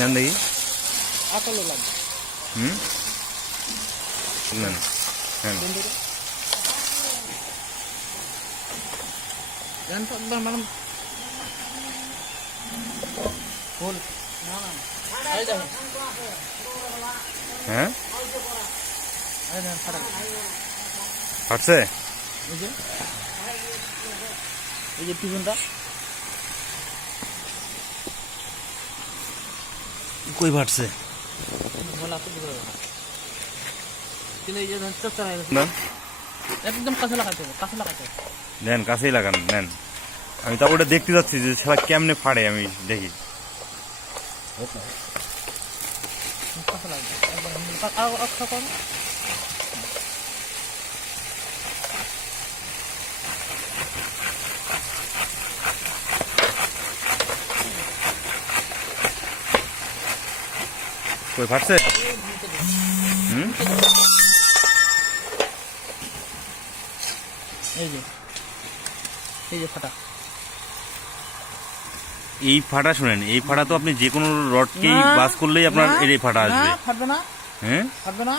নেন দেখি। আটালো লাগবে। নেন নেন। জান তো একবার মানে ফুল না না এই দেখো। হ্যাঁ এই দেখো ফাটা। ফাটছে? এই যে পিছনটা কই ফাটছে? বলা তো দিবে না। কিন্তু এই যে চচ্চা না একদম কাছে লাগাতে হবে, কাছে লাগাতে হবে। নেন, কাছেই লাগান নেন। আমি তা ওটা দেখতে যাচ্ছি যে শালা কেমনে ফাড়ে, আমি দেখি। কাছে লাগাতে একবার আর অক্ষ করো। কই ফাটছে? এই যে ফাটা। এই ফাটা শুনেন, এই ফাটা তো আপনি যে কোনো রডকেই বাস করলেই আপনার এই ফাটা আসবে। ফাটবে না, হ্যাঁ ফাটবে না।